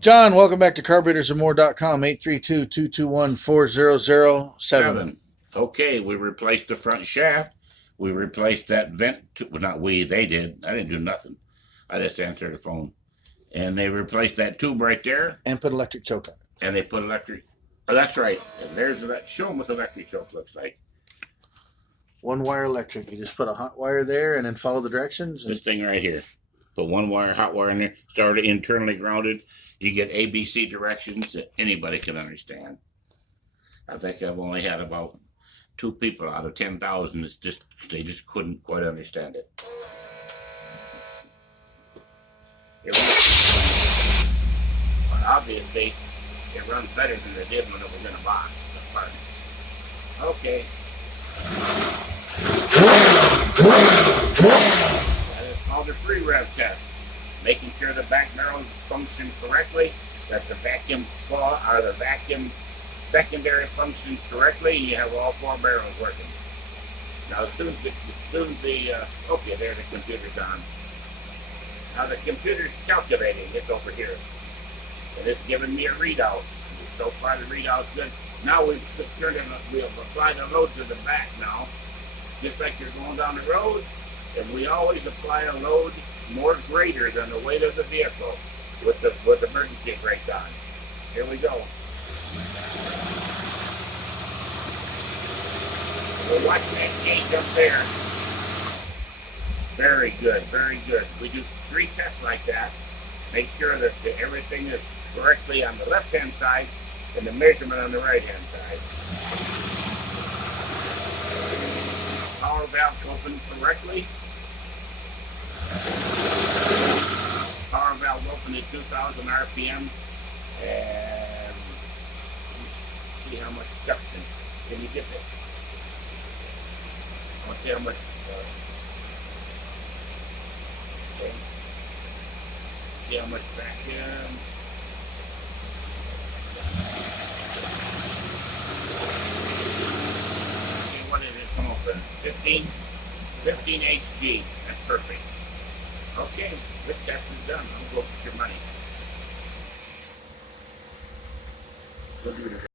John, welcome back to carburetorsamore.com, 832-221-4007. Seven. Okay, we replaced the front shaft. We replaced that vent. Well, not we, they did. I didn't do nothing. I just answered the phone. And they replaced that tube right there. And put electric choke on it. And they put electric. Oh, that's right. And there's that. Show them what the electric choke looks like. One wire electric. You just put a hot wire there and then follow the directions. This thing right here. Put one wire, hot wire in there. Started internally grounded. You get ABC directions that anybody can understand. I think I've only had about 2 people out of 10,000. It's just they just couldn't quite understand it. But obviously, it runs better than it did when it was in a box. Okay. That is called a free rev test. Making sure the back barrels function correctly, that the vacuum claw or the vacuum secondary functions correctly, and you have all 4 barrels working. Now as soon as okay, there the computer's on. Now the computer's calculating. It's over here. And it's giving me a readout. So far the readout's good. Now we've applied a load to the back now. Just like you're going down the road, and we always apply a load more greater than the weight of the vehicle with the emergency brake on. Here we go. We'll watch that gauge up there. Very good, very good. We do 3 tests like that. Make sure that everything is correctly on the left-hand side and the measurement on the right-hand side. Power valve open correctly. Power valve open at 2,000 RPM, and see how much suction can you get this. I want to see how much. Okay. See how much vacuum. Okay, what is it? Come open. 15 HG. That's perfect. Okay, this test is done. I'm going to go get your money. Go do it.